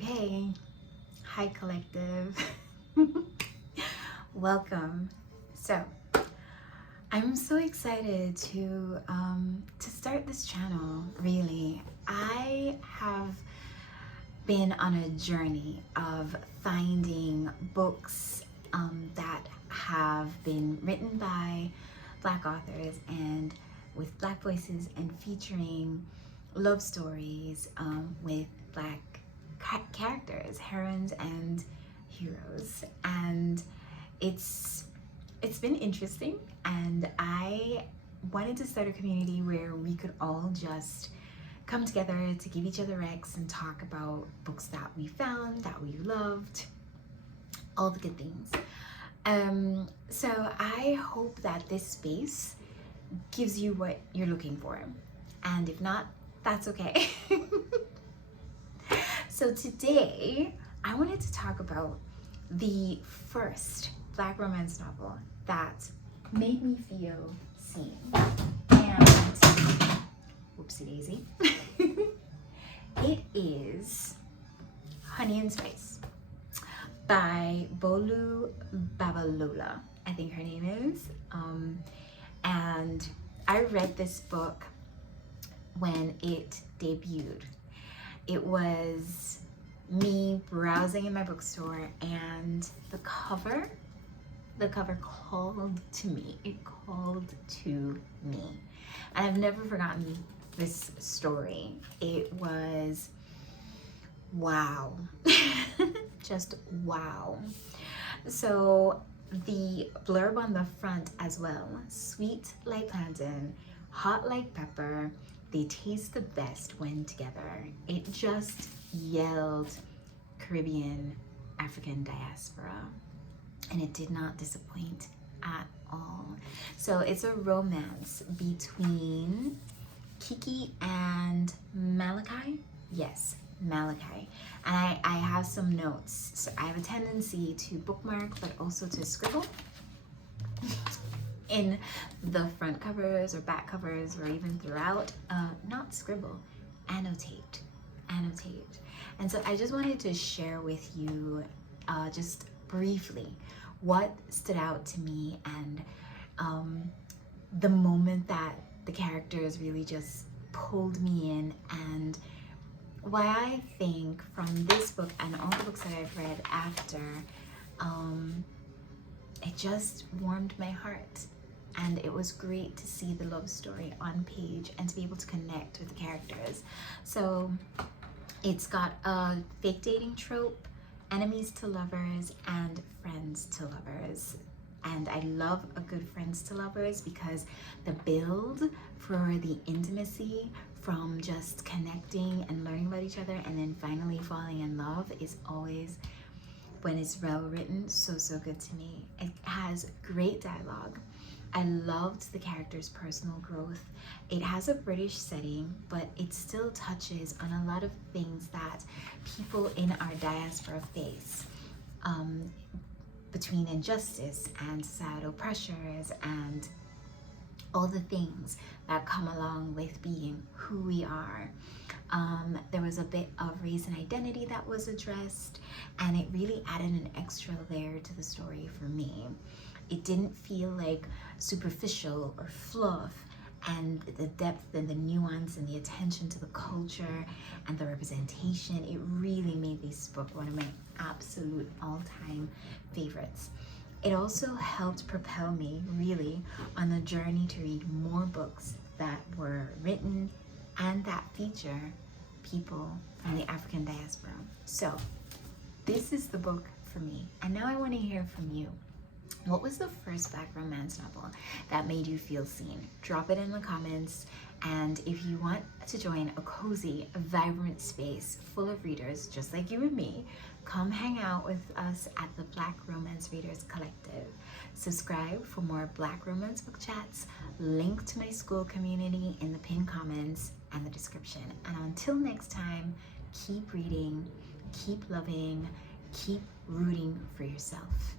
Okay, hi collective. Welcome. So I'm so excited to start this channel. Really, I have been on a journey of finding books that have been written by Black authors and with Black voices and featuring love stories with Black characters, heroines and heroes. And it's been interesting, and I wanted to start a community where we could all just come together to give each other recs and talk about books that we found, that we loved, all the good things. So I hope that this space gives you what you're looking for, and if not, that's okay. So today I wanted to talk about the first Black romance novel that made me feel seen. And whoopsie daisy. It is Honey and Spice by Bolu Babalola, I think her name is. And I read this book when it debuted. It was me browsing in my bookstore, and the cover called to me. It called to me. And I've never forgotten this story. It was wow. Just wow. So the blurb on the front as well: sweet like plantain, hot like pepper, they taste the best when together. It just yelled Caribbean, African diaspora, and it did not disappoint at all. So it's a romance between Kiki and Malachi. Yes, Malachi. And I have some notes. So I have a tendency to bookmark, but also to scribble in the front covers or back covers, or even throughout. Not scribble, annotate. And so I just wanted to share with you just briefly what stood out to me, and the moment that the characters really just pulled me in, and why I think from this book and all the books that I've read after, it just warmed my heart. And it was great to see the love story on page and to be able to connect with the characters. So it's got a fake dating trope, enemies to lovers, and friends to lovers. And I love a good friends to lovers because the build for the intimacy from just connecting and learning about each other and then finally falling in love is always, when it's well written, so good to me. It has great dialogue. I loved the character's personal growth. It has a British setting, but it still touches on a lot of things that people in our diaspora face, between injustice and societal pressures and all the things that come along with being who we are. There was a bit of race and identity that was addressed, and it really added an extra layer to the story for me. It didn't feel like superficial or fluff, and the depth and the nuance and the attention to the culture and the representation, it really made this book one of my absolute all-time favorites. It also helped propel me really on the journey to read more books that were written and that feature people from the African diaspora. So this is the book for me, and now I want to hear from you. What was the first Black romance novel that made you feel seen? Drop it in the comments. And if you want to join a cozy, vibrant space full of readers just like you and me, come hang out with us at the Black Romance Readers Collective. Subscribe for more Black romance book chats. Link to my school community in the pinned comments and the description. And until next time, keep reading, keep loving, keep rooting for yourself.